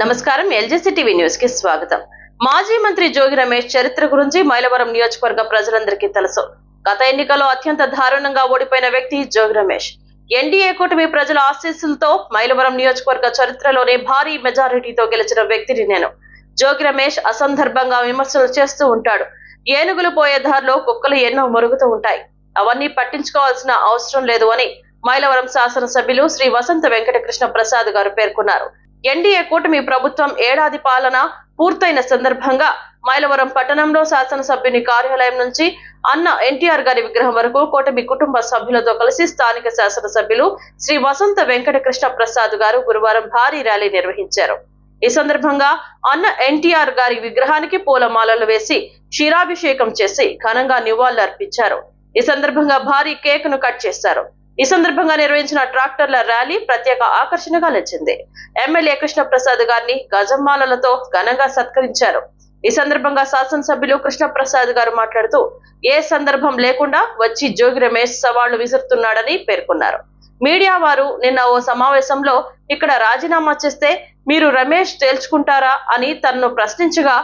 నమస్కారం LGC TV news కి స్వాగతం. మాజీ మంత్రి జోగి రమేష్ చరిత్ర గురించి మైలవరం నియోజకవర్గ ప్రజలందరికీ తెలుసు. గత ఎన్నికల్లో అత్యంత దారుణంగా ఓడిపోయిన వ్యక్తి జోగి రమేష్. ఎన్డీఏ కూటమి ప్రజల ఆశీస్సులతో మైలవరం నియోజకవర్గ చరిత్రలోనే భారీ మెజారిటీతో గెలిచిన వ్యక్తిని నేను. జోగి రమేష్ అసందర్భంగా విమర్శలు చేస్తూ ఉంటాడు. ఏనుగులు పోయే దారిలో కుక్కలు ఎన్నో మరుగుతూ ఉంటాయి, అవన్నీ పట్టించుకోవాల్సిన అవసరం లేదు అని మైలవరం శాసనసభ్యులు శ్రీ వసంత వెంకటకృష్ణ ప్రసాద్ గారు పేర్కొన్నారు. ఎన్డీఏ కూటమి ప్రభుత్వం ఏడాది పాలన పూర్తయిన సందర్భంగా మైలవరం పట్టణంలో శాసనసభ్యుని కార్యాలయం నుంచి అన్న ఎన్టీఆర్ గారి విగ్రహం వరకు కూటమి కుటుంబ సభ్యులతో కలిసి స్థానిక శాసనసభ్యులు శ్రీ వసంత వెంకటకృష్ణ ప్రసాద్ గారు గురువారం భారీ ర్యాలీ నిర్వహించారు. ఈ సందర్భంగా అన్న ఎన్టీఆర్ గారి విగ్రహానికి పూలమాలలు వేసి క్షీరాభిషేకం చేసి ఘనంగా నివాళులు అర్పించారు. ఈ సందర్భంగా భారీ కేక్ ను కట్ చేశారు. ఈ సందర్భంగా నిర్వహించిన ట్రాక్టర్ల ర్యాలీ ప్రత్యేక ఆకర్షణగా నిలిచింది. ఎమ్మెల్యే కృష్ణ ప్రసాద్ గారిని గజమాలలతో ఘనంగా సత్కరించారు. ఈ సందర్భంగా శాసనసభ్యులు కృష్ణ ప్రసాద్ గారు మాట్లాడుతూ ఏ సందర్భం లేకుండా వచ్చి జోగి రమేష్ సవాళ్లు విసురుతున్నాడని పేర్కొన్నారు. మీడియా వారు నిన్న ఓ సమావేశంలో ఇక్కడ రాజీనామా చేస్తే మీరు రమేష్ తేల్చుకుంటారా అని తనను ప్రశ్నించగా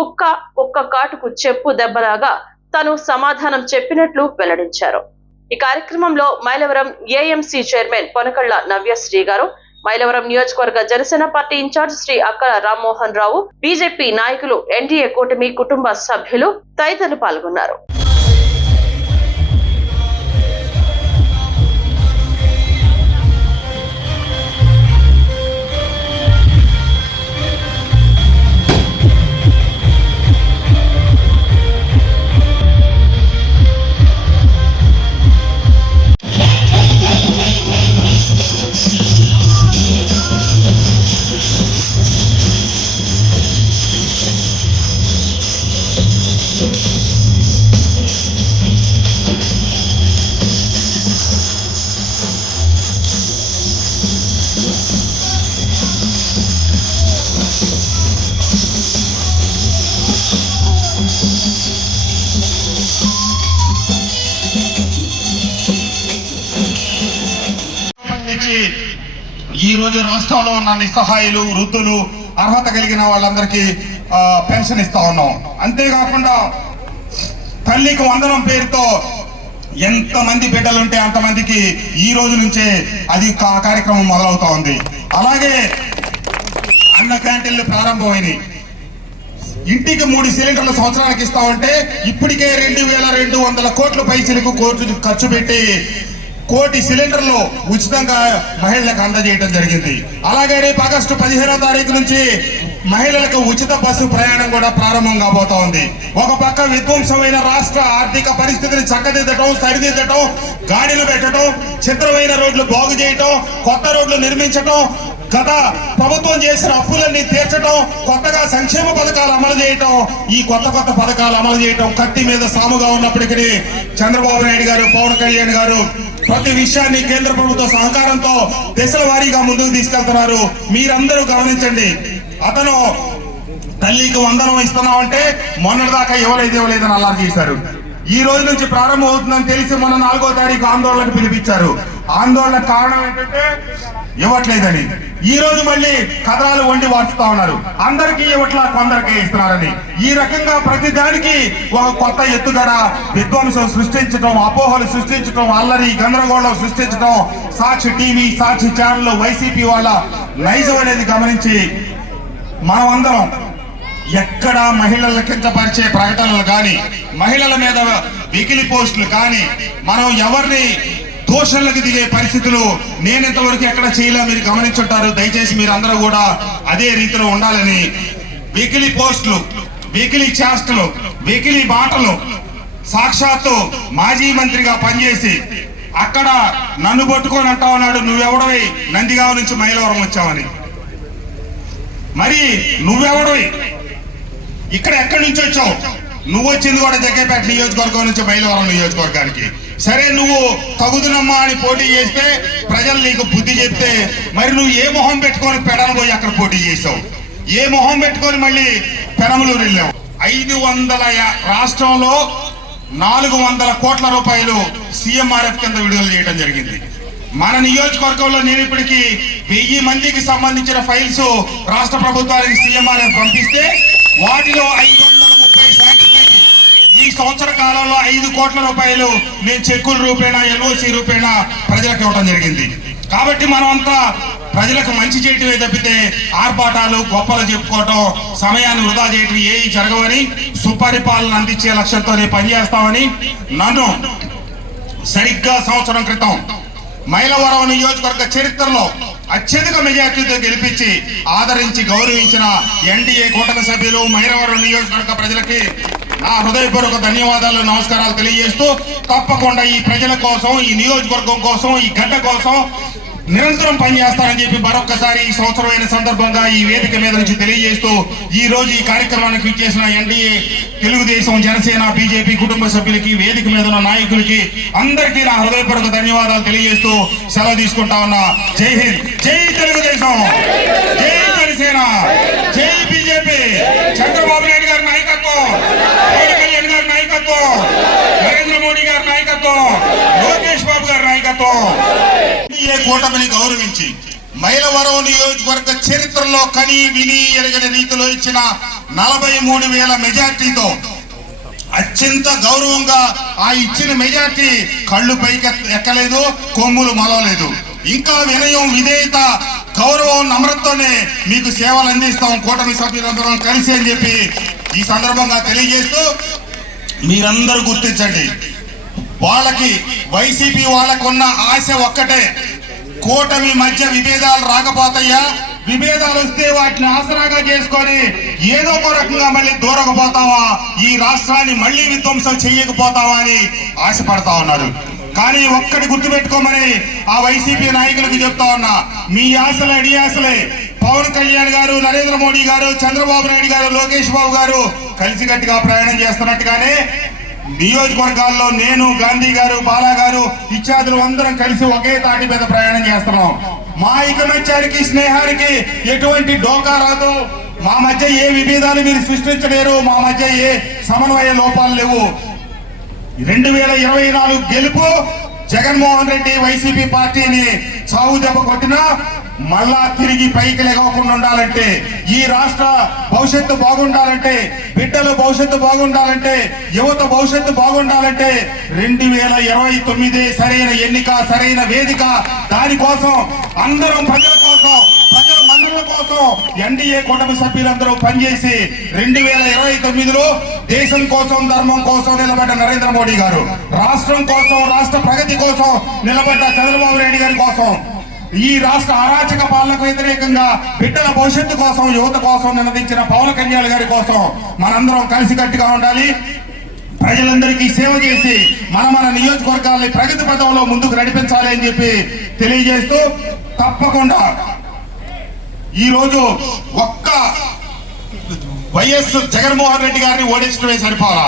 కుక్క కాటుకు చెప్పు దెబ్బలాగా తను సమాధానం చెప్పినట్లు వెల్లడించారు. ఈ కార్యక్రమంలో మైలవరం ఏఎంసీ చైర్మన్ పొనకళ్ళ నవ్యశ్రీ గారు, మైలవరం నియోజకవర్గ జనసేన పార్టీ ఇన్ఛార్జ్ శ్రీ అక్కల రామ్మోహన్ రావు, బీజేపీ నాయకులు, ఎన్డీఏ కూటమి కుటుంబ సభ్యులు తదితరులు పాల్గొన్నారు. ఈ రోజు రాష్ట్రంలో ఉన్న నిస్సహాయులు, వృద్ధులు, అర్హత కలిగిన వాళ్ళందరికీ పెన్షన్ ఇస్తా ఉన్నాం. అంతేకాకుండా తల్లికి వందనం పేరుతో ఎంతమంది బిడ్డలుంటే అంతమందికి ఈ రోజు నుంచే అది కార్యక్రమం మొదలవుతా ఉంది. అలాగే అన్న క్యాంటీన్లు ప్రారంభమైనవి. ఇంటికి 3 సిలిండర్లు సంవత్సరానికి ఇస్తామంటే ఇప్పటికే 2200 కోట్ల పైసలకు ఖర్చు పెట్టి 1 కోటి సిలిండర్లు ఉచితంగా మహిళలకు అందజేయడం జరిగింది. అలాగే రేపు ఆగస్టు 15వ తారీఖు నుంచి మహిళలకు ఉచిత బస్సు ప్రయాణం కూడా ప్రారంభం కాబోతా ఉంది. ఒక పక్క విధ్వంసమైన రాష్ట్ర ఆర్థిక పరిస్థితిని చక్కదిద్దటం, సరిదిద్దటం, గాడిలు పెట్టడం, చిత్రమైన రోడ్లు బాగు చేయటం, కొత్త రోడ్లు నిర్మించటం, గత ప్రభుత్వం చేసిన అప్పులన్నీ తీర్చడం, కొత్తగా సంక్షేమ పథకాలు అమలు చేయటం, ఈ కొత్త పథకాలు అమలు చేయటం కత్తి మీద సాముగా ఉన్నప్పటికీ చంద్రబాబు నాయుడు గారు, పవన్ కళ్యాణ్ గారు ప్రతి విషయాన్ని కేంద్ర ప్రభుత్వ సహకారంతో దశల వారీగా ముందుకు తీసుకెళ్తున్నారు. మీరందరూ గమనించండి. అతను తల్లికి వందనం ఇస్తున్నామంటే మొన్నటిదాకా ఇవ్వలేదని అల్లారు చేశారు. ఈ రోజు నుంచి ప్రారంభం అవుతుందని తెలిసి మొన్న 4వ తారీఖు ఆందోళనకు పిలిపించారు. ఆందోళన కారణం ఏంటంటే ఇవ్వట్లేదని. ఈ రోజు మళ్ళీ కథనాలు వండి వాడుతా ఉన్నారు. అందరికీ ఇవ్వట్లా, కొందరికే ఇస్తున్నారని. ఈ రకంగా ప్రతి దానికి ఒక కొత్త ఎత్తుగడ, విధ్వంసం సృష్టించడం, అపోహలు సృష్టించడం, అల్లరి గందరగోళం సృష్టించడం, సాక్షి టీవీ, సాక్షి ఛానల్, వైసీపీ వాళ్ళ నైజం అనేది గమనించి మనమందరం ఎక్కడ మహిళలను కించపరిచే ప్రకటనలు కానీ, మహిళల మీద వెకిలి పోస్టులు కానీ, మనం ఎవరిని దోషణలకు దిగే పరిస్థితులు నేను ఇంతవరకు ఎక్కడ చేయలే, మీరు గమనించుంటారు. దయచేసి మీరు అందరూ కూడా అదే రీతిలో ఉండాలని. వెకిలి పోస్టులు, వెకిలి చేష్టలు, వెకిలి మాటలు, సాక్షాత్తు మాజీ మంత్రిగా పనిచేసి అక్కడ నన్ను పట్టుకొని అంటా ఉన్నాడు, నువ్వెవడవి నందిగామ నుంచి మైలవరం వచ్చావని. మరి నువ్వెవడవి, ఇక్కడ ఎక్కడి నుంచి వచ్చావు? నువ్వు వచ్చింది కూడా జగ్గైపేట నియోజకవర్గం నుంచి మైలవరం నియోజకవర్గానికి. సరే, నువ్వు తగుదునమ్మా అని పోటీ చేస్తే ప్రజలు నీకు బుద్ధి చెప్తే మరి నువ్వు ఏ మొహం పెట్టుకొని పెడలు పోయి అక్కడ పోటీ చేసావు? ఏ మొహం పెట్టుకొని మళ్ళీ పెనమలూరు వెళ్ళావు? 500 రాష్ట్రంలో 400 కోట్ల రూపాయలు CMRF కింద విడుదల చేయడం జరిగింది. మన నియోజకవర్గంలో నేను ఇప్పటికి 1000 మందికి సంబంధించిన ఫైల్స్ రాష్ట్ర ప్రభుత్వానికి సీఎంఆర్ఎఫ్ పంపిస్తే వాటిలో 530 శాంక్షన్ అయ్యి ఈ సంవత్సర కాలంలో 5 కోట్ల రూపాయలు నేను చెక్కుల రూపేణా ఎల్ఓసి రూపేణా ప్రజలకు ఇవ్వడం జరిగింది. కాబట్టి మనం అంతా ప్రజలకు మంచి చేయటమే తప్పితే ఆర్భాటాలు గొప్పలు చెప్పుకోవటం సమయాన్ని వృధా చేయటం ఏవి జరగవని సుపరిపాలన అందించే లక్ష్యంతోనే పనిచేస్తామని నన్ను సరిగ్గా సంవత్సరం క్రితం మైలవరం నియోజకవర్గ చరిత్రలో అత్యధిక మెజార్టీతో గెలిపించి ఆదరించి గౌరవించిన ఎన్డీఏ కూటమి సభ్యులు మైలవరం నియోజకవర్గ ప్రజలకి నా హృదయపూర్వక ధన్యవాదాలు నమస్కారాలు తెలియజేస్తూ తప్పకుండా ఈ ప్రజల కోసం ఈ నియోజకవర్గం కోసం ఈ గడ్డ కోసం నిరంతరం పనిచేస్తానని చెప్పి మరొక్కసారి ఈ సంవత్సరమైన సందర్భంగా ఈ వేదిక మీద నుంచి తెలియజేస్తూ ఈ రోజు ఈ కార్యక్రమానికి ఇచ్చేసిన ఎన్డీఏ తెలుగుదేశం జనసేన బీజేపీ కుటుంబ సభ్యులకి వేదిక మీద ఉన్న నాయకులకి అందరికీ నా హృదయపూర్వక ధన్యవాదాలు తెలియజేస్తూ సెలవు తీసుకుంటా ఉన్నా. జై హింద్, జై తెలుగుదేశం, జై జనసేన, జై బీజేపీ. చంద్రబాబు నాయుడు గారి నాయకత్వం, పవన్ కళ్యాణ్ గారి నాయకత్వం, నరేంద్ర మోడీ గారి నాయకత్వం, లోకేష్ బాబు గారి నాయకత్వం. ఈ కూటమిని గౌరవించి మైలవరం నియోజకవర్గ చరిత్రలో కని విని ఎరగని రీతిలో ఇచ్చిన 43,000 మెజార్టీతో అత్యంత గౌరవంగా ఆ ఇచ్చిన మెజార్టీ కళ్ళు పైకి ఎక్కలేదు, కొమ్ములు మలవలేదు. ఇంకా వినయం, విధేయత, గౌరవం, నమ్రతతోనే మీకు సేవలు అందిస్తాం కూటమి సభ్యులందరం కలిసి అని చెప్పి ఈ సందర్భంగా తెలియజేస్తూ మీరందరూ గుర్తించండి, వాళ్ళకి వైసీపీ వాళ్ళకున్న ఆశ ఒక్కటే, కూటమి మధ్య విభేదాలు రాకపోతాయా, విభేదాలు వస్తే వాటిని ఆసరాగా చేసుకొని ఏదో ఒక రకంగా మళ్ళీ దూరకపోతావా, ఈ రాష్ట్రాన్ని మళ్ళీ విధ్వంసం చేయకపోతావా అని ఆశపడతా ఉన్నారు. కానీ ఒక్కటి గుర్తుపెట్టుకోమని ఆ వైసీపీ నాయకులకు చెప్తా ఉన్నా, మీ ఆశలే అడియాసలే. పవన్ కళ్యాణ్ గారు, నరేంద్ర మోడీ గారు, చంద్రబాబు నాయుడు గారు, లోకేష్ బాబు గారు కలిసికట్టుగా ప్రయాణం చేస్తున్నట్టుగానే నియోజకవర్గాల్లో నేను, గాంధీ గారు, బాలా గారు ఇత్యాదులు అందరం కలిసి ఒకే తాటి మీద ప్రయాణం చేస్తున్నాం. మా ఐకమత్యానికి, స్నేహానికి ఎటువంటి డోకా రాదు. మా మధ్య ఏ విభేదాలు మీరు సృష్టించలేరు, మా మధ్య ఏ సమన్వయ లోపాలు లేవు. 2024 గెలుపు జగన్మోహన్ రెడ్డి వైసీపీ పార్టీని చావు దెబ్బ కొట్టినా మళ్ళా తిరిగి పైకి లెగవకుండా ఉండాలంటే, ఈ రాష్ట్ర భవిష్యత్తు బాగుండాలంటే, బిడ్డల భవిష్యత్తు బాగుండాలంటే, యువత భవిష్యత్తు బాగుండాలంటే 2029 సరైన ఎన్నిక, సరైన వేదిక. దానికోసం అందరం ప్రజల కోసం, ప్రజల మన్ననల కోసం ఎన్డీఏ కూటమి సభ్యులందరూ పనిచేసి 2029లో దేశం కోసం, ధర్మం కోసం నిలబడ్డ నరేంద్ర మోడీ గారు, రాష్ట్రం కోసం, రాష్ట్ర ప్రగతి కోసం నిలబడ్డ చంద్రబాబు నాయుడు గారి కోసం, ఈ రాష్ట్ర అరాచక పాలనకు వ్యతిరేకంగా బిడ్డల భవిష్యత్తు కోసం, యువత కోసం నిలదించిన పవన్ కళ్యాణ్ గారి కోసం మనందరం కలిసికట్టుగా ఉండాలి. ప్రజలందరికీ సేవ చేసి మన నియోజకవర్గాల్ని ప్రగతి పథంలో ముందుకు నడిపించాలి అని చెప్పి తెలియజేస్తూ తప్పకుండా ఈరోజు ఒక్క వైఎస్ జగన్మోహన్ రెడ్డి గారిని ఓడించడమే సరిపోలా.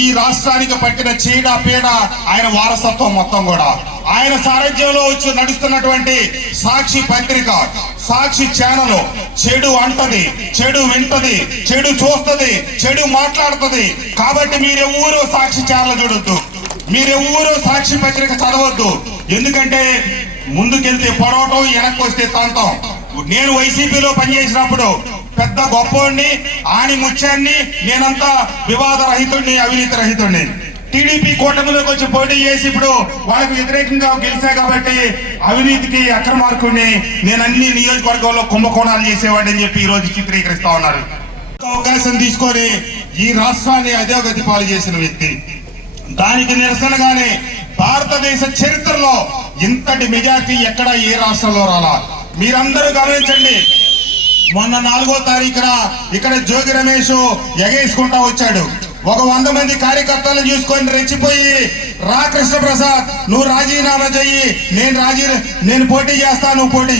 ఈ రాష్ట్రానికి పట్టిన చీడ పీడ ఆయన వారసత్వం మొత్తం కూడా ఆయన సారథ్యంలో వచ్చి నడుస్తున్నటువంటి సాక్షి పత్రిక, సాక్షి ఛానల్ చెడు అంటది, చెడు వింటది, చెడు చూస్తది, చెడు మాట్లాడుతుంది. కాబట్టి మీరెవ్వరూ సాక్షి ఛానల్ చూడొద్దు, మీరెవ్వరూ సాక్షి పత్రిక చదవద్దు. ఎందుకంటే ముందుకెళ్తే పొడవటం, వెనక్కి వస్తే తంతం. నేను వైసీపీలో పనిచేసినప్పుడు పెద్ద గొప్పవాడిని, ఆని ముత్యాన్ని, నేనంతా వివాద రహితుడిని, అవినీతి రహితుడిని. టీడీపీ కూటమిలోకి వచ్చి పోటీ చేసి ఇప్పుడు వాళ్ళకి వ్యతిరేకంగా గెలిచా కాబట్టి అవినీతికి అక్రమార్కుడిని, నేను అన్ని నియోజకవర్గంలో కుంభకోణాలు చేసేవాడిని అని చెప్పి ఈ రోజు చిత్రీకరిస్తా ఉన్నారు. అవకాశం తీసుకొని ఈ రాష్ట్రాన్ని అధోగతి పాలు చేసిన వ్యక్తి. దానికి నిరసనగానే భారతదేశ చరిత్రలో ఇంతటి మెజార్టీ ఎక్కడ ఏ రాష్ట్రంలో రాలా. మీరందరూ గమనించండి, మొన్న 4వ తారీఖున ఇక్కడ జోగి రమేష్ ఎగేసుకుంటా వచ్చాడు. ఒక 100 మంది కార్యకర్తలు చూసుకొని రెచ్చిపోయి, రా కృష్ణ ప్రసాద్ నువ్వు రాజీనామా చెయ్యి, నేను పోటీ చేస్తా, నువ్వు పోటీ.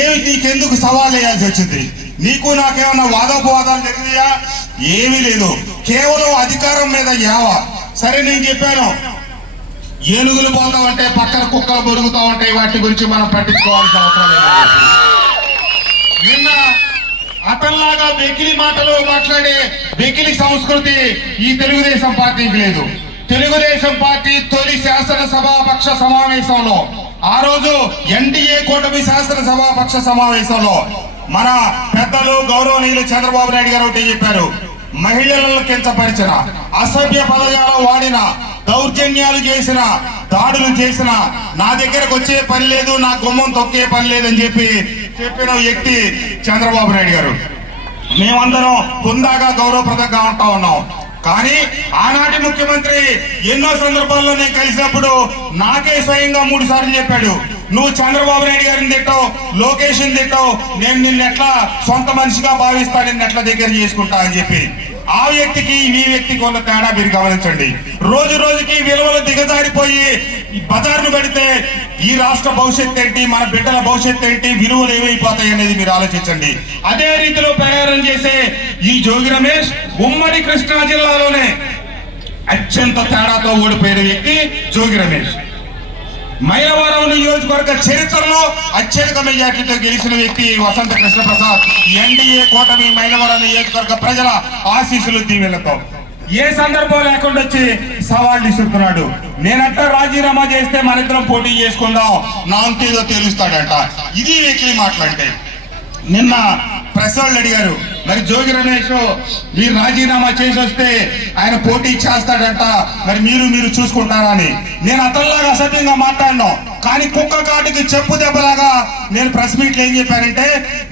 ఏమి నీకెందుకు సవాల్ వేయాల్సి వచ్చింది? నీకు నాకేమన్నా వాదోపవాదాలు జరిగినాయా? ఏమీ లేదు, కేవలం అధికారం మీద యావ. సరే నేను చెప్పాను, ఏనుగులు పోతా ఉంటే పక్కన కుక్కలు బొరుగుతూ ఉంటాయి, వాటి గురించి మనం పట్టించుకోవాల్సిన అవసరం లేదు. నిన్న అతనిలాగా వెకిలి మాటలు మాట్లాడే వెకిలి సంస్కృతి ఈ తెలుగుదేశం పార్టీకి లేదు. తెలుగుదేశం పార్టీ తొలి శాసనసభాపక్ష సమావేశంలో ఆ రోజు ఎన్డీఏ కూటమి శాసనసభాపక్ష సమావేశంలో మన పెద్దలు గౌరవనీయులు చంద్రబాబు నాయుడు గారు ఒకటి చెప్పారు. మహిళలను కించపరిచిన, అసభ్య పదజాలం వాడిన, దౌర్జన్యాలు చేసిన, దాడులు చేసిన నా దగ్గరకు వచ్చే పని లేదు, నా గుమ్మం తొక్కే పని లేదని చెప్పిన వ్యక్తి చంద్రబాబు నాయుడు గారు. మేమందరం హుందాగా గౌరవప్రదంగా ఉంటా ఉన్నాం. కానీ ఆనాటి ముఖ్యమంత్రి ఎన్నో సందర్భాల్లో నేను కలిసినప్పుడు నాకే స్వయంగా 3 సార్లు చెప్పాడు, నువ్వు చంద్రబాబు నాయుడు గారిని తిట్టావు, లోకేష్ తిట్టావు, నేను నిన్నెట్లా సొంత మనిషిగా భావిస్తా, నిన్నెట్లా దగ్గర చేసుకుంటా అని చెప్పి. ఆ వ్యక్తికి ఈ వ్యక్తికి ఉన్న తేడా మీరు గమనించండి. రోజు రోజుకి విలువలు దిగజారిపోయి బజార్ను పెడితే ఈ రాష్ట్ర భవిష్యత్తు ఏంటి, మన బిడ్డల భవిష్యత్తు ఏంటి, విలువలు ఏమైపోతాయి అనేది మీరు ఆలోచించండి. అదే రీతిలో ప్రయాణం చేసే ఈ జోగి రమేష్ ఉమ్మడి కృష్ణా జిల్లాలోనే అత్యంత తేడాతో ఓడిపోయిన వ్యక్తి జోగి రమేష్. మైలవరం నియోజకవర్గ చరిత్రలో అత్యధిక మెజార్టీతో గెలిచిన వ్యక్తి వసంత కృష్ణప్రసాద్. ఎన్డీఏ కూటమి మైలవరం నియోజకవర్గ ప్రజల ఆశీస్సులు దీవెనలతో ఏ సందర్భం లేకుండా వచ్చి సవాళ్ళు ఇస్తున్నాడు. నేనంట రాజీనామా చేస్తే మన ఇద్దరం పోటీ చేసుకుందాం, నా అంతేదో తెలుస్తాడంట. ఇది వ్యక్తి మాట్లాడితే నిన్న ప్రెస్ వాళ్ళు అడిగారు, మరి జోగి రమేష్ మీరు రాజీనామా చేసి వస్తే ఆయన పోటీ చేస్తాడంట, మరి మీరు చూసుకుంటారా అని. నేను అతనిలాగా అసభ్యంగా మాట్లాడినాం, కానీ కుక్క కాటికి చెప్పు దెబ్బలాగా నేను ప్రెస్ మీట్లు ఏం చెప్పానంటే,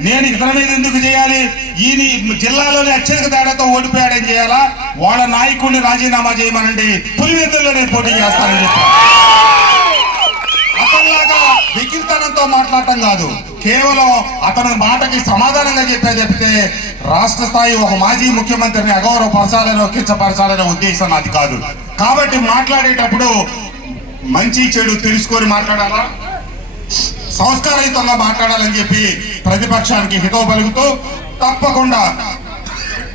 నేను ఇతని మీద ఎందుకు చేయాలి, ఈయన జిల్లాలోనే అత్యధిక తేడాతో ఓడిపోయాడని చేయాలా, వాళ్ళ నాయకుడిని రాజీనామా చేయమనండి, పులివెందుల్లో నేను పోటీ చేస్తానని చెప్పాను. అతనిలాగా వికిల్తనంతో మాట్లాడటం కాదు, కేవలం అతని మాటకి సమాధానంగా చెప్పే తప్పితే రాష్ట్ర స్థాయి ఒక మాజీ ముఖ్యమంత్రిని అగౌరవపరచాలనో కించపరచాలనే ఉద్దేశం నాది కాదు. కాబట్టి మాట్లాడేటప్పుడు మంచి చెడు తెలుసుకొని మాట్లాడాలా, సంస్కారయుతంగా మాట్లాడాలని చెప్పి ప్రతిపక్షానికి హితవు పలుకుతూ తప్పకుండా